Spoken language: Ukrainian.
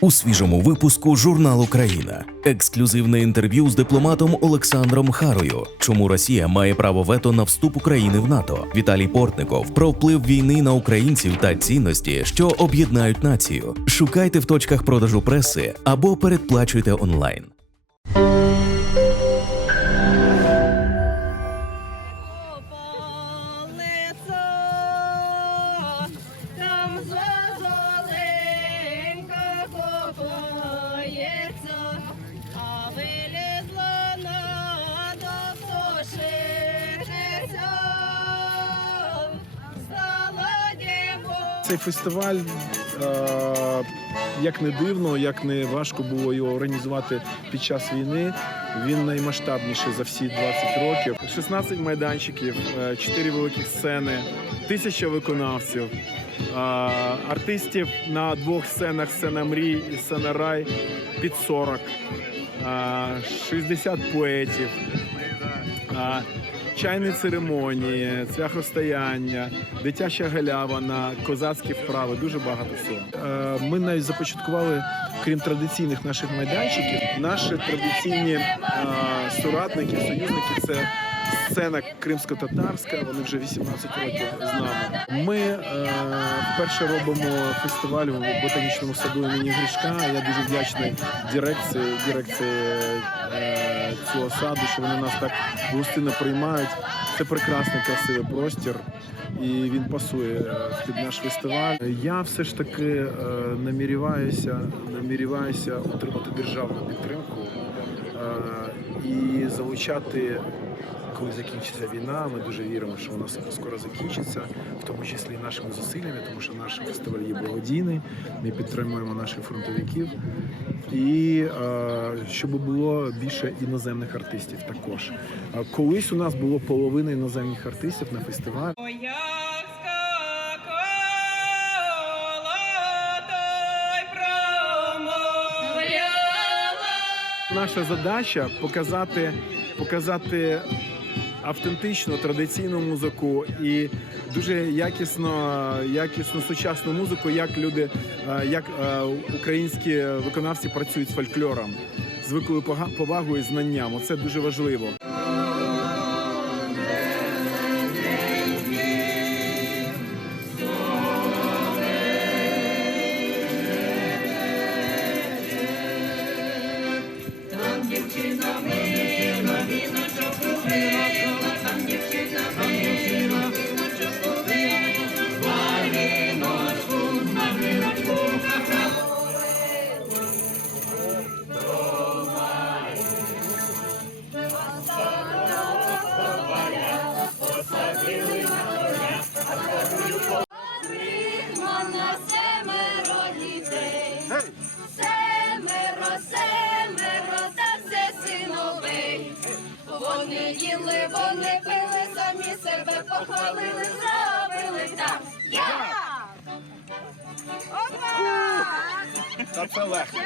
У свіжому випуску журналу Країна ексклюзивне інтерв'ю з дипломатом Олександром Харою. Чому Росія має право вето на вступ України в НАТО? Віталій Портников про вплив війни на українців та цінності, що об'єднають націю. Шукайте в точках продажу преси або передплачуйте онлайн. Полицо, там Цей фестиваль, е, як не дивно, як не важко було його організувати під час війни. Він наймасштабніший за всі 20 років. 16 майданчиків, 4 великі сцени, тисяча виконавців, е, артистів на двох сценах сцена мрій і сцена рай під 40, е, 60 поетів. Е, Чайні церемонії, цвяхостояння, дитяча галявина, козацькі вправи, дуже багато всього. Е, Ми навіть започаткували, крім традиційних наших майданчиків, наші традиційні суратники, соратники, союзники це сцена кримсько-татарська. Вони вже 18 років з нами. Ми е, вперше робимо фестиваль в ботанічному саду імені Гришка. Я дуже вдячний дирекції, дирекції е, цього саду, що вони нас так гостинно приймають. Це прекрасний, красивий простір, і він пасує е, під наш фестиваль. Я все ж таки е, намірюваюся, намірюваюся отримати державну підтримку е, і залучати. Коли закінчиться війна, ми дуже віримо, що вона скоро закінчиться, в тому числі і нашими зусиллями, тому що наш фестиваль є благодійний. Ми підтримуємо наших фронтовиків. І е, щоб було більше іноземних артистів також. Колись у нас було половина іноземних артистів на фестивалі. Наша задача показати, показати автентичну традиційну музику і дуже якісно, якісну сучасну музику, як люди, е, як е, українські виконавці працюють з фольклором, з великою повагою і знанням. Оце дуже важливо. Вони їли, вони пили, самі себе похвалили, зробили там. Я! Опа! Та це легко.